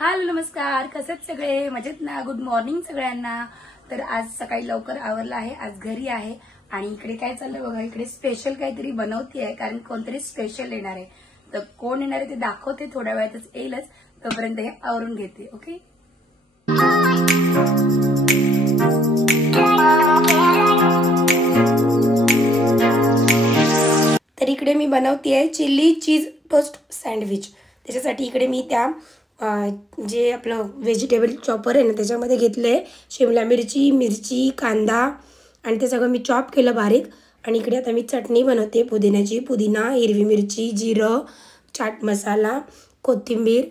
Hello नमस्कार, कसे आहेत सगळे? मजेत ना? गुड मॉर्निंग सगळ्यांना. तर आज सकाळी लवकर आवरलं आहे, आज घरी आहे आणि इकडे काय चाललंय बघा, इकडे स्पेशल काहीतरी बनवते आहे कारण कोणतरी स्पेशल येणार आहे. तर कोण येणार आहे ते दाखवते, थोड्या वेळातच येईलच. तोपर्यंत हे आवरून घेते. ओके. तर इकडे मी बनवते आहे चिल्ली चीज टोस्ट सँडविच. त्याच्यासाठी इकडे मी त्या जे आपलं व्हेजिटेबल चॉपर आहे ना त्याच्यामध्ये घेतले शिमला मिरची, कांदा आणि ते सगळं मी चॉप केलं बारीक. आणि इकडे आता मी चटणी बनवते पुदिन्याची. पुदिना, हिरवी मिरची, जिरं, चाट मसाला, कोथिंबीर,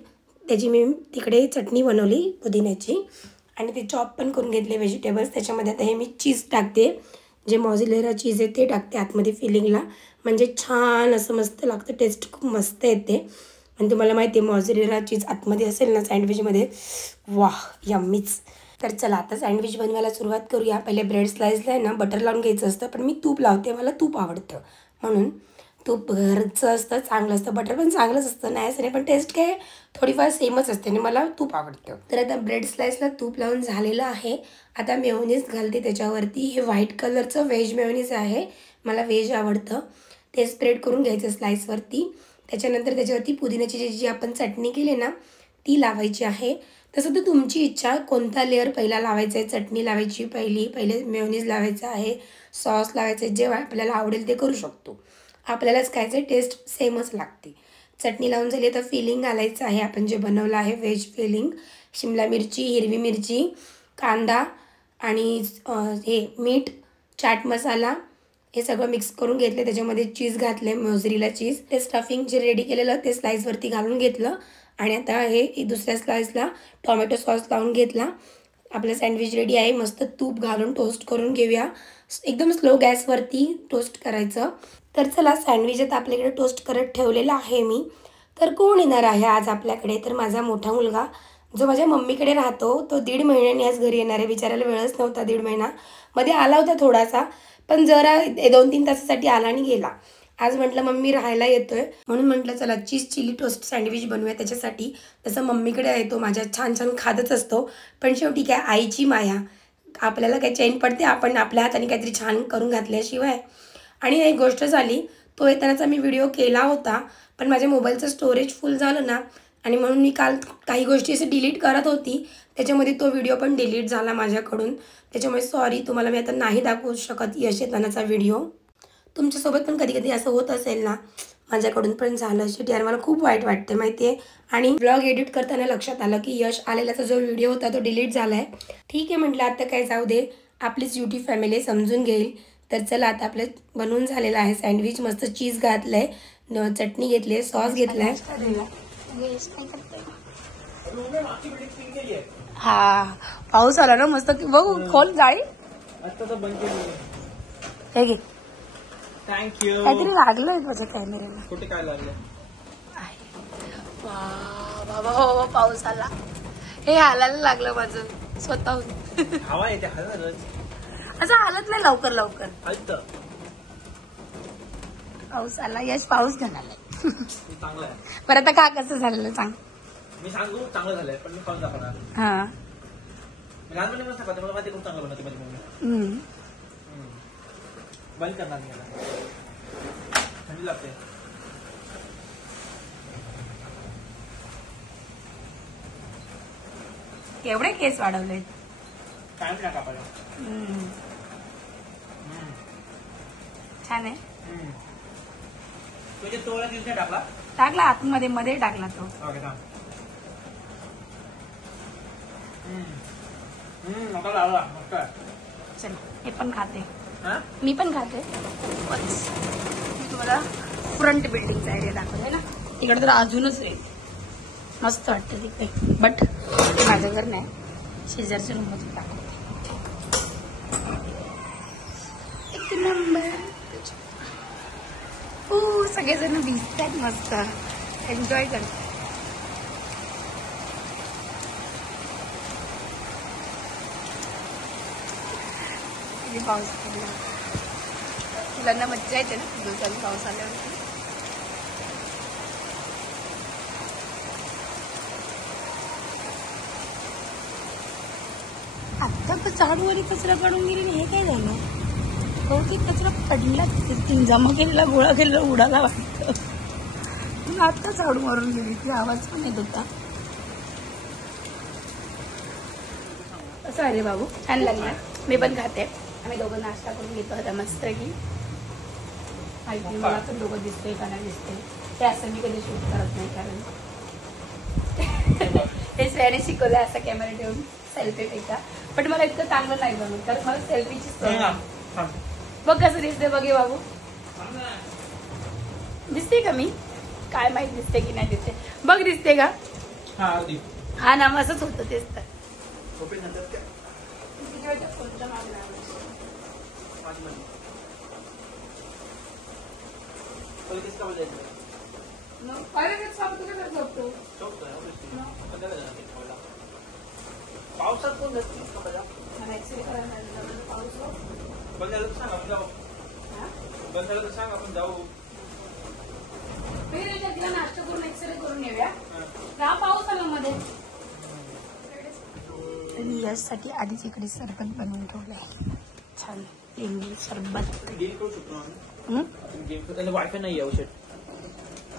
त्याची मी तिकडे चटणी बनवली पुदिन्याची. आणि ते चॉप पण करून घेतले व्हेजिटेबल्स. त्याच्यामध्ये आता हे मी चीज टाकते, जे मॉझरेला चीज आहे ते टाकते आतमध्ये फिलिंगला. म्हणजे छान असं मस्त लागतं, टेस्ट खूप मस्त येते. आणि तुम्हाला माहिती आहे मॉझरेला चीज आतमध्ये असेल ना सँडविचमध्ये, वाह यम्मीच. तर चला आता सँडविच बनवायला सुरुवात करूया. पहिले ब्रेड स्लाइसला आहे ना बटर लावून घ्यायचं असतं, पण मी तूप लावते, मला तूप आवडतं म्हणून. तूप घरचं असतं, चांगलं असतं. बटर पण चांगलंच असतं, नाही असं नाही, पण टेस्ट काय थोडीफार सेमच असते आणि मला तूप आवडतं. तर आता ब्रेड स्लाइसला तूप लावून झालेलं आहे. आता मेयोनीज घालते त्याच्यावरती. हे व्हाईट कलरचं व्हेज मेयोनीज आहे, मला व्हेज आवडतं. ते स्प्रेड करून घ्यायचं स्लाइसवरती. त्याच्यानंतर त्याच्यावरती पुदिन्याची जी आपण चटणी केली ना ती लावायची आहे. तसं तर तुमची इच्छा, कोणता लेअर पहिला लावायचा आहे. चटणी लावायची पहिले मेयोनीज लावायचं आहे, सॉस लावायचं आहे, जे आपल्याला आवडेल ते करू शकतो. आपल्यालाच खायचं आहे, टेस्ट सेमच लागते. चटणी लावून झाली तर फिलिंग घालायचं आहे आपण जे बनवलं आहे व्हेज फिलिंग. शिमला मिरची, हिरवी मिरची, कांदा आणि हे मीठ, चाट मसाला हे सगळं मिक्स करून घेतले. त्याच्यामध्ये चीज घातले, मोझरेला चीज. ते स्टफिंग जे रेडी केलेलं ते स्लाइसवरती घालून घेतलं. आणि आता हे दुसऱ्या स्लाइसला टोमॅटो सॉस लावून घेतला. आपलं सँडविच रेडी आहे. मस्त तूप घालून टोस्ट करून घेऊया. एकदम स्लो गॅसवरती टोस्ट करायचं. तर चला सँडविच आता आपल्याकडे टोस्ट करत ठेवलेला आहे मी. तर कोण येणार आहे आज आपल्याकडे? तर माझा मोठा मुलगा जो माझ्या मम्मीकडे राहतो तो 1.5 महिन्याने आज घरी येणार आहे. बिचारायला वेळच नव्हता 1.5 महिना. मध्ये आला होता थोडासा, पण जरा 2-3 तासासाठी आला आणि गेला. आज म्हटलं मम्मी राहायला येतोय म्हणून म्हटलं चला चीज चिली टोस्ट सँडविच बनवूया त्याच्यासाठी. तसं मम्मीकडे येतो माझ्या, छान छान खातच असतो. पण शेवटी काय आईची माया, आपल्याला काय चैन पडते आपण आपल्या हाताने काहीतरी छान करून घातल्याशिवाय. आणि एक गोष्ट झाली, तो येतानाचा मी व्हिडिओ केला होता, पण माझ्या मोबाईलचं स्टोरेज फुल झालं ना आणि म्हणून मी काल काही गोष्टी असे डिलीट करत होती, त्याच्यामध्ये तो व्हिडिओ पण डिलीट झाला माझ्याकडून. त्याच्यामुळे सॉरी, तुम्हाला मी आता नाही दाखवू शकत यश येतानाचा व्हिडिओ. तुमच्यासोबत पण कधी कधी असं होत असेल ना, माझ्याकडून पण झालं. शेवटी यार मला खूप वाईट वाटते माहिती आहे. आणि ब्लॉग एडिट करताना लक्षात आलं की यश आलेल्याचा जो व्हिडिओ होता तो डिलीट झाला आहे. ठीक आहे म्हटलं आता काय जाऊ दे, आपलीच यूट्यूब फॅमिली समजून घेईल. तर चला आता आपलं बनवून झालेलं आहे सँडविच. मस्त चीज घातलं आहे, चटणी घेतली आहे, सॉस घेतला आहे. हा पाऊस आला ना मस्त, बघू खोल जाईल. हे घे, थँक्यू. काहीतरी लागलंय माझ्या कॅमेऱ्याला. कुठे काय लागलं? बाबा हो पाऊस आला, हे हालायला लागलं माझं स्वतःहून. हवा येते हलत असं हालत नाही लवकर लवकर. हलतं. पाऊस आला, यश पाऊस घालायला. चांगलं आहे. बरं आता का कसं झालेलं सांग. मी सांगू चांगलं झालंय, पण मी खाऊन दाखवणार. हा मी लहानपणी मस्त खाते, मला माहिती खूप चांगलं बनवते माझी मम्मी. बंद करणार मी याला, थंडी लागते. केवढे केस वाढवले. काय नाही कापायला. छान आहे. तुझ्या तोळा दिवशी टाकला टाकला आतमध्ये मध्ये टाकला तो. ओके थांब. नका लावला मस्त. चल हे पण खाते, हा मी पण खाते. तुम्हाला फ्रंट बिल्डिंगचा एरिया दाखवते ना, तिकडे तर अजूनच आहे मस्त वाटतं तिकडे. बट माझं घर नाही, शेजारच्या रूममध्ये दाखवते. एक नंबर. सगळेजण भिजतात मस्त, एन्जॉय करतात. पाऊस पडला, मुलांना मज्जा येते ना दिवसांनी पाऊस आल्यावरती. आता तर झाडूवाली कचरा काढून गेली हे काय झालं बहुतेक कचरा पडला जमा केलेला गोळा केलेला उडाला वाटतं आता झाडू मारून गेली ती आवाज पण येत होता असं अरे बाबू छान लागला मी पण खाते आम्ही दोघं नाश्ता करून घेतो आता मस्त की माहिती मला पण दोघं दिसते का नाही दिसते ते असं मी कधी शूट करत नाही कारण हे श्रेयाने शिकवलं असं कॅमेरा ठेवून सेल्फी पेक्षा पण मला इतकं चांगलं नाही बनवत कारण मला सेल्फीची बघ कसं दिसते बघे बाबू दिसते का मी काय माहित दिसते की नाही दिसते बघ दिसते का हा ना मग असंच होतं तेच तर पावसात कोण बंद झालं तर सांग आपण जाऊ बंद झालं तर सांग आपण जाऊ नाश्ता करून एक्सरे करून येऊया पाऊस आला मध्ये यासाठी आधीच इकडे सरबत बनवून ठेवलंय छान लिंबू सरबत गेम करू शकतो गेम त्याला वायफाय नाही औषध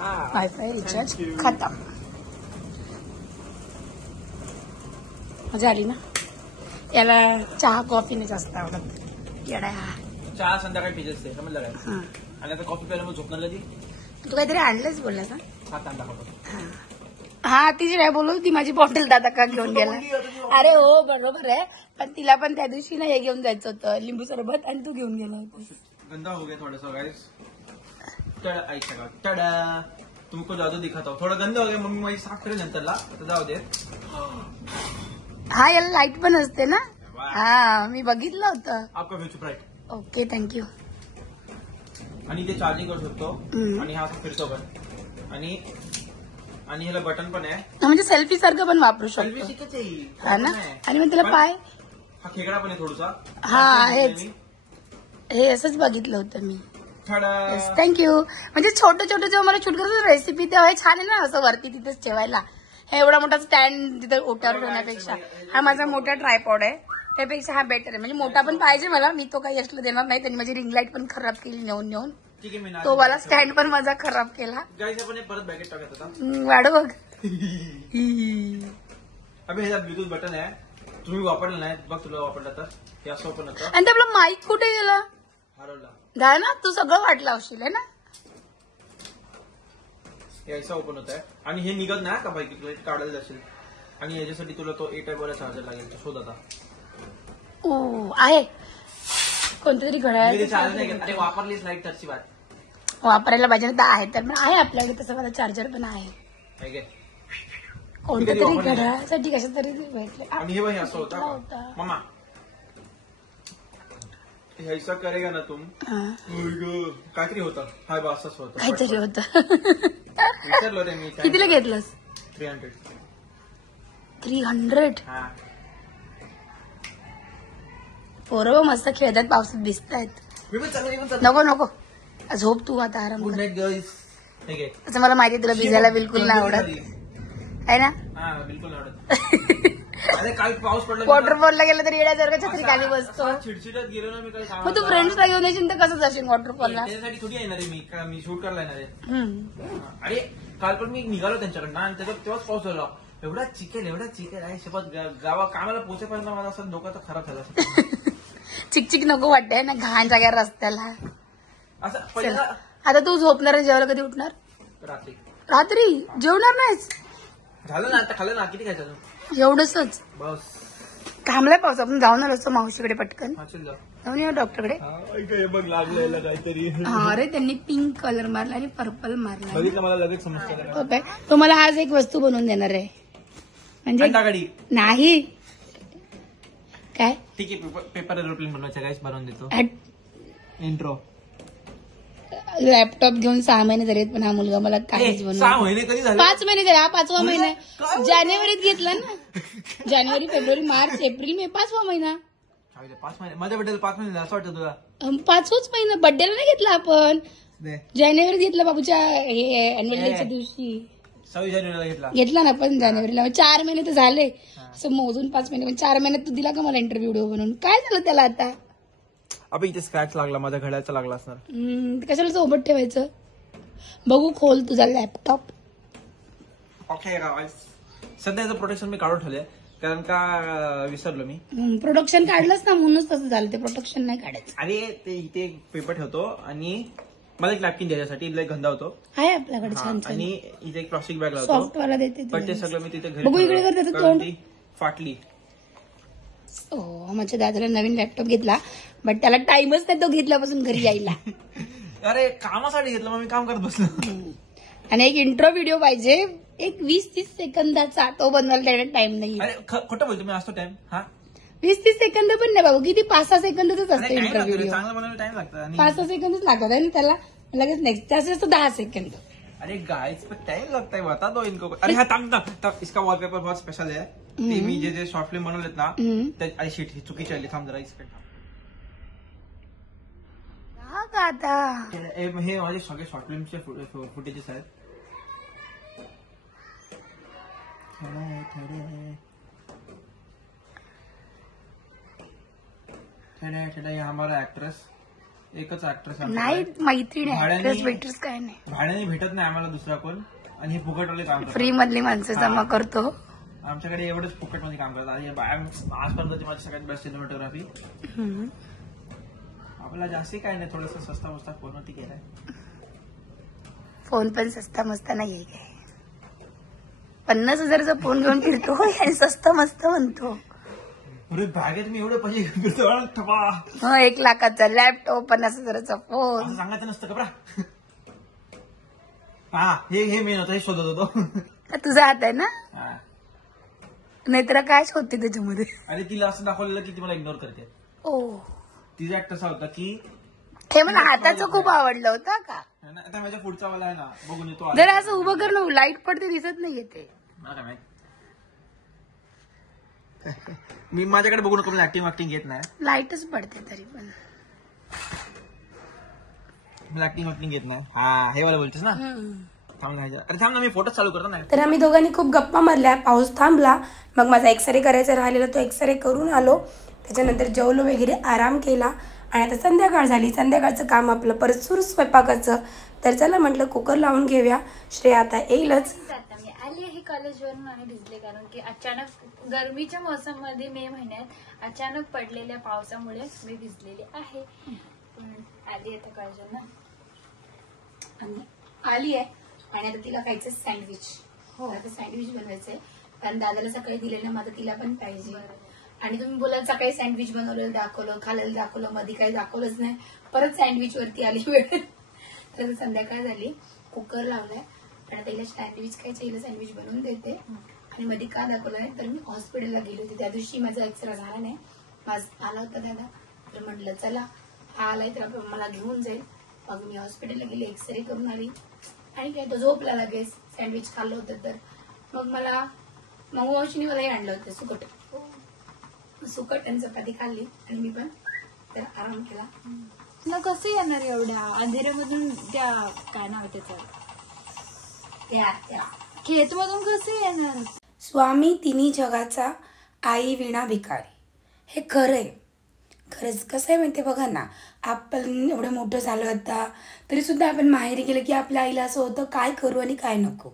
वायफाय रिचार्ज खतम मजा आली ना याला चहा कॉफीने जास्त आवडत येडा चहा संध्याकाळी पित असते समजलं काय आणि आता कॉफी प्यायला मग झोपणार ती तू काहीतरी आणलंच बोललास ना हा तांदा खातो हा तिची नाही बोलू ती माझी बॉटल दादा का घेऊन गेला अरे हो बरोबर आहे पण तिला पण त्या दिवशी ना हे घेऊन जायचं होतं लिंबू सरबत आणि तू घेऊन गेला होतास गंदा हो गया थोड़ा सा गाइस टडा तुमको जादू दिखाता हूँ थोड़ा गंदा हो गया मम्मी माझी साफ करेल नंतरला आता जाऊ दे हा याला लाईट पण असते ना हा मी बघितलं होतं आपका फ्यूचर ब्राईट ओके थँक्यू आणि ते चार्जिंग करू शकतो आणि हा असं फिरतो पण आणि ह्याला बटन पण आहे म्हणजे सेल्फी सारखं पण वापरू सेल्फी शकतो शिकत हा ना आणि मग त्याला पाय हा खेकडा पण आहे थोडासा हा हेच हे असंच बघितलं होतं मी थोडा थँक्यू म्हणजे छोटं छोटं जेव्हा मला शूट करतो रेसिपी तेव्हा छान आहे ना असं वरती तिथेच ठेवायला हे एवढा मोठा स्टँड तिथे ओट्यावर ठेवण्यापेक्षा हा माझा मोठा ट्रायपॉड आहे त्यापेक्षा हा बेटर आहे म्हणजे मोठा पण पाहिजे मला मी तो काही यशला देणार नाही त्यांनी माझी रिंग लाईट पण खराब केली नेऊन नेऊन ठीक आहे मी तो मला स्टँड पण माझा खराब केला गाईस आपण परत बॅगेट टाकत होता वाढ बघ अबे ह्याचा ब्लूटूथ बटन आहे तुम्ही वापरलं नाही बघ तुला वापरलं तर हे असं ओपन होतं आणि ते आपला माईक कुठे गेला हरवला दा ना तू सगळं वाट लावशील आहे ना हे असं ओपन होत आहे आणि हे निघत नाही का बाईक काढायला जाशील आणि याच्यासाठी तुला तो ए टाईप वाला चार्जर लागेल तो शोध आता ओ आहे कोणतरी घड्याळ चार्जर नाही घेत अरे वापरलीच लाईट तरची वाट वापरायला पाहिजे ना आहे तर पण आहे आपल्याकडे तसं मला चार्जर पण आहे कोणत्या तरी घड्याळासाठी कशा तरी भेटले आणि हे असं होता मामा ऐसा करेगा ना तुम काहीतरी होतं हाय बा असंच होतं काहीतरी होतं विचारलो रे मी कितीला घेतलंस 300 हा पोरं मस्त खेळतात पावसात भिजतायत नको नको झोप तू आता आराम गुड नाईट गर्ल्स असं मला माहिती तुला भिजायला बिलकुल नाही आवडत आहे ना हा बिलकुल आवडत अरे काल पाऊस पडला वॉटरफॉलला गेलं तर येण्यासारखं छत्री खाली बसतो चिडचिडत गेलो ना मी काही मग तू फ्रेंड्सला घेऊन येशील तर कसं जाशील वॉटरफॉलला त्याच्यासाठी थोडी येणार आहे मी शूट करायला येणार आहे अरे काल पण मी निघालो त्यांच्याकडनं आणि त्याच्यात तेव्हाच पाऊस झाला एवढा चिकेल आहे शपथ गावा कामाला पोहोचेपर्यंत मला असं डोकं तर खराब झाला चिकचिक नको वाटतंय ना घाण जाग्या रस्त्याला असं पहिला आता तू झोपणार जेवायला कधी उठणार रात्री जेवणार नाहीस झालं ना आता खाल्लं ना किती खायचं एवढंच बस थांबलाय पाऊस आपण जाऊन असतो मावशीकडे पटकन जाऊन येऊ डॉक्टरकडे बघ लागलेलं काहीतरी अरे त्यांनी पिंक कलर मारला आणि पर्पल मारला मला लगेच समजतं ओके तो मला आज एक वस्तू बनवून देणार आहे म्हणजे नाही काय ठीक आहे पेपर एरोप्लेन बनवायचं गाईस बनवून देतो इंट्रो लॅपटॉप घेऊन 6 महिने झालेत पण हा मुलगा मला काहीच बनवून 6 महिने कधी झाले 5 महिने झाले हा 5वा महिना आहे जानेवारीत घेतला ना जानेवारी फेब्रुवारी मार्च एप्रिल मे 5वा महिना 5 महिने माझ्या बड्डेला 5 महिने असं वाटतं तुला 5वाच महिना बड्डेला नाही घेतला आपण जानेवारीत घेतला बाबूच्या हे अॅन्युअल डेच्या दिवशी 26 जानेवारीला घेतला ना पण जानेवारीला. 4 महिने तर झाले असं मोजून, 5 महिने पण 4 महिन्यात तू दिला का मला इंटरव्ह्यू व्हिडिओ बनवून? काय झालं त्याला आता? अबे इथे स्क्रॅच लागला, माझ्या घड्याचा लागला असणार. कशाला सोबत ठेवायचं? बघू, खोल तुझा लॅपटॉप. ओके सध्या याचं प्रोटेक्शन मी काढून ठेवलंय, कारण का विसरलो मी. प्रोडक्शन काढलंच ना, म्हणूनच तसं झालं. ते प्रोटेक्शन नाही काढायचं. अरे ते इथे एक पेपर ठेवतो आणि मला एक नॅपकिन द्यायसाठी, इथला एक गंधा होतो आहे आपल्याकडे छान छान. आणि इथे एक प्लास्टिक बॅग लावतो. सॉफ्ट वाला देते पण ते सगळं मी तिथे घरी बघू इकडे कर त्याचं तोंड. ती फाटली. माझ्या दादाला नवीन लॅपटॉप घेतला, बट त्याला टाइमच नाही तो घेतल्यापासून घरी यायला. अरे कामासाठी घेतलं, मग मी काम करत बसलो. आणि एक इंट्रो व्हिडिओ पाहिजे, एक 20-30 सेकंदाचा, तो बनवायला त्याला टाइम नाही. अरे खोटं बोलतो मी, असतो टाइम. हा 20-30 सेकंद पण नाही बाबू, किती 5-6 सेकंदच असतो इंट्रो व्हिडिओ. चांगलं बनवायला टाइम लागतं. 5-6 सेकंदच लागतात आणि त्याला लगेच नेक्स्ट, जास्तीत जास्त 10 सेकंद. अरे गाइस पर टाइम लगता है, बता दो इनको. अरे हाँ तब इसका वॉलपेपर बहुत स्पेशल है. ते मी जे शॉर्ट फिल्म बनवलेत ना, अरे शिट ही चुकीची आली. थांब जरा इकडे आता हे माझे सगळे शॉर्ट फिल्मचे फुटेजेस आहेत. थोडे हमारा एक्ट्रेस, एकच ऍक्ट्रेस नाही, मैत्रीण ऍक्ट्रेस वेट्रेस काय नाही. भाड्याने भेटत नाही आम्हाला दुसरा कोण, आणि हे फुकटवाले काम करतात. फ्री मधली माणसं जमा करतो. आमच्याकडे एवढंच फुकट मध्ये काम करतात. आजपर्यंत माझी सगळ्यात बेस्ट सिनेमॅटोग्राफी. आपल्याला जास्ती काय नाही, थोडस सस्ता मस्ता फोन होती केलाय. फोन पण सस्ता मस्त नाहीये काय, 50,000चा फोन घेऊन फिरतो आणि सस्ता मस्त म्हणतो. अरे बॅगेत मी एवढे पैसे घेतो. 1 लाखाचा लॅपटॉप, 50,000चा फोन. असं सांगायचं नसतं का बरा. हा हे मेन होतं, हे शोधत होतो. तुझा हात आहे ना, नाहीतर काय शोधते त्याच्यामध्ये. अरे तिला असं दाखवलेलं की ती मला इग्नोर करते. तिचा ऍक्ट असा होता की हे मला हाताचं खूप आवडलं होतं का. आता माझ्या पुढचा वाला आहे ना, बघून येतो. जरा असं उभं करणं, लाईट पडते दिसत नाही येते. मी माझ्याकडे बघू नको, ऍक्टिंग घेत नाही. लाईटच पडते तरी पण मला ऍक्टिंग घेत नाही. हा हे वाला बोलतेस ना. अरे थांब ना, मी फोटो चालू करतो ना. तर आम्ही दोघांनी खूप गप्पा मारल्या. पाऊस थांबला, मग माझा एक्सरे करायचा राहिलेला तो एक्सरे करून आलो. त्याच्यानंतर जेवलो वगैरे, आराम केला आणि आता संध्याकाळ झाली. संध्याकाळचं काम आपलं परत सुरू स्वयंपाकाचं. तर चला म्हटलं कुकर लावून घेऊया. श्रेया आता येईलच. मी आली आहे कॉलेजवरून आणि भिजले, कारण की अचानक गरमीच्या मोसम मध्ये मे महिन्यात अचानक पडलेल्या पावसामुळे मी भिजलेली आहे. आली आता कॉलेजवरून आणि आली आहे आणि आता तिला खायचं सँडविच. आता सँडविच बनवायचंय, कारण दादाला सकाळी दिलेलं माझं तिला पण पाहिजे. आणि तुम्ही बोलाल सकाळी सँडविच बनवलेलं दाखवलं, खाल्लेलं दाखवलं, मध्ये काही दाखवलंच नाही. परत सँडविच वरती आली वेळ. तर संध्याकाळ झाली, कुकर लावलाय आणि आता हिला सँडविच खायचं, हिला सँडविच बनवून देते. आणि मध्ये का दाखवलं नाही, तर मी हॉस्पिटलला गेली होती त्या दिवशी. माझा एक्सरे झाला नाही, माझा आला होता दादा. तर म्हटलं चला हा आलाय तर मला घेऊन जाईल. मग मी हॉस्पिटलला गेली, एक्सरे करून आली आणि काय तो झोपला लगेच. सँडविच खाल्लं होतं तर मग वंशिनी मलाही आणलं होतं सुकट आणि चपाती खाल्ली आणि मी पण तर आराम केला. ना कसं येणार एवढ्या अंधेऱ्यामधून, त्या काय नाव त्याचं खेतमधून कसं येणार. स्वामी तिन्ही जगाचा, आई विणा भिकारी. हे खरंय. खरंच कसं आहे माहितीये, बघा ना, आपण एवढं मोठं झालं आता तरी सुद्धा आपण माहेरी गेलं की आपल्या आईला असं होतं काय करू आणि काय नको.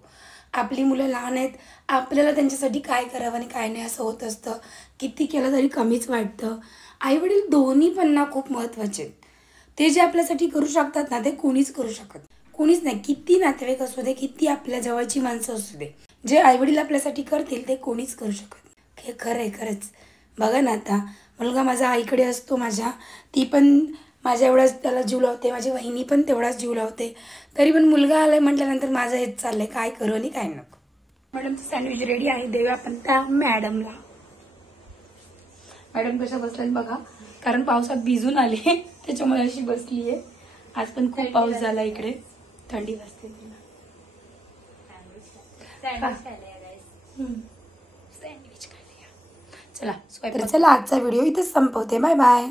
आपली मुलं लहान आहेत, आपल्याला त्यांच्यासाठी काय करावं आणि काय नाही असं होत असतं. किती केलं तरी कमीच वाटतं. आई वडील दोन्ही पण ना खूप महत्त्वाचे आहेत. ते जे आपल्यासाठी करू शकतात ना, ते कोणीच करू शकत कोणीच नाही. किती नातेवाईक असू दे, किती आपल्या जवळची माणसं असू दे, जे आई वडील आपल्यासाठी करतील ते कोणीच करू शकत. हे खरंय खरंच. बघा ना, आता मुलगा माझा आईकडे असतो माझ्या, ती पण माझ्या एवढाच त्याला जीव लावते, माझी वहिनी पण तेवढाच जीव लावते. तरी पण मुलगा आलाय म्हटल्यानंतर माझं हेच चाललंय काय करू आणि काय नको. मॅडमचं सँडविच रेडी आहे, देऊया आपण त्या मॅडमला. मॅडम कशा बसल्यात बघा, कारण पावसात भिजून आले त्याच्यामुळे अशी बसली आहे. आज पण खूप पाऊस झाला इकडे, थंडी वाजते तिला. सँडविच खायला चला. चला आजचा व्हिडिओ इथेच संपवते. Bye bye.